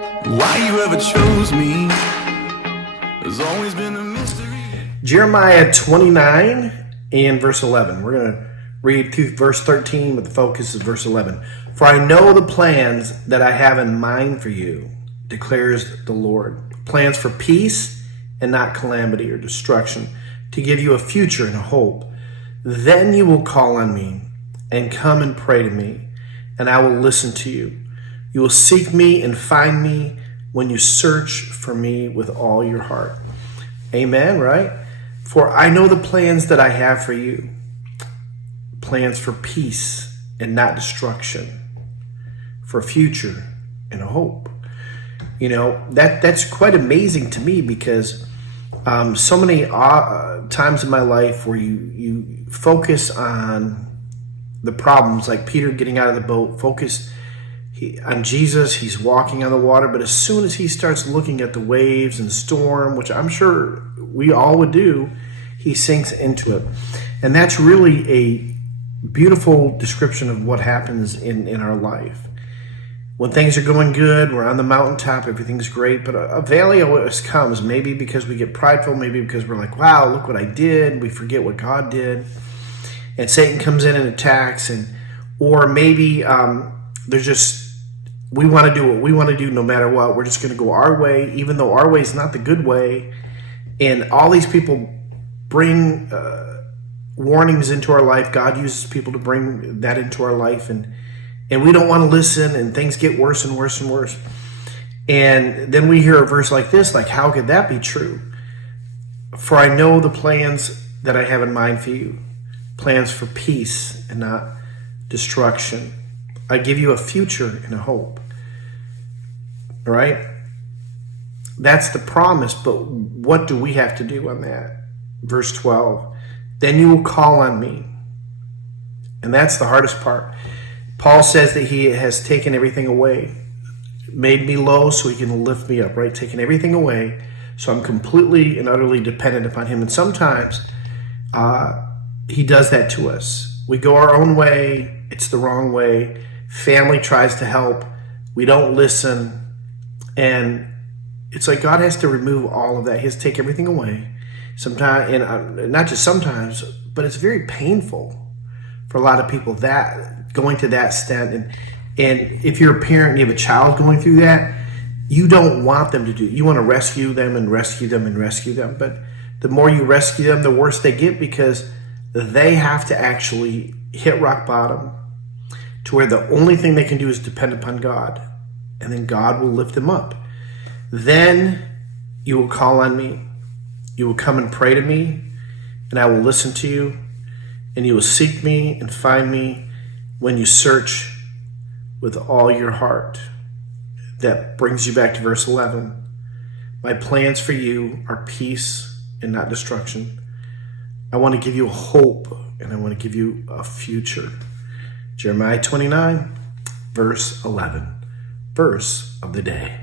Why you ever chose me has always been a mystery. Jeremiah 29 and verse 11. We're going to read through verse 13, but the focus is verse 11. For I know the plans that I have in mind for you, declares the Lord. Plans for peace and not calamity or destruction, to give you a future and a hope. Then you will call on me and come and pray to me, and I will listen to you. You will seek me and find me when you search for me with all your heart. Amen, right? For I know the plans that I have for you, plans for peace and not destruction, for a future and a hope. You know, that's quite amazing to me, because so many times in my life where you focus on the problems, like Peter getting out of the boat, focus on Jesus, he's walking on the water, but as soon as he starts looking at the waves and the storm, which I'm sure we all would do, he sinks into it. And that's really a beautiful description of what happens in our life. When things are going good, we're on the mountaintop, everything's great, but a valley always comes, maybe because we get prideful, maybe because we're like, wow, look what I did, we forget what God did, and Satan comes in and attacks, or maybe we want to do what we want to do no matter what. We're just going to go our way, even though our way is not the good way. And all these people bring warnings into our life. God uses people to bring that into our life, and we don't want to listen, and things get worse and worse and worse. And then we hear a verse like this, like, how could that be true? For I know the plans that I have in mind for you, plans for peace and not destruction. I give you a future and a hope. All right? That's the promise, but what do we have to do on that? Verse 12. Then you will call on me. And that's the hardest part. Paul says that he has taken everything away, made me low so he can lift me up, right? Taken everything away, so I'm completely and utterly dependent upon him. And sometimes he does that to us. We go our own way. It's the wrong way. Family tries to help. We don't listen. And it's like God has to remove all of that. He has to take everything away. Sometimes, and not just sometimes, but it's very painful for a lot of people that going to that extent. And if you're a parent and you have a child going through that, you don't want them to do it. You want to rescue them and rescue them and rescue them. But the more you rescue them, the worse they get, because they have to actually hit rock bottom to where the only thing they can do is depend upon God. And then God will lift them up. Then you will call on me. You will come and pray to me, and I will listen to you. And you will seek me and find me when you search with all your heart. That brings you back to verse 11. My plans for you are peace and not destruction. I want to give you hope, and I want to give you a future. Jeremiah 29, verse 11. Verse of the day.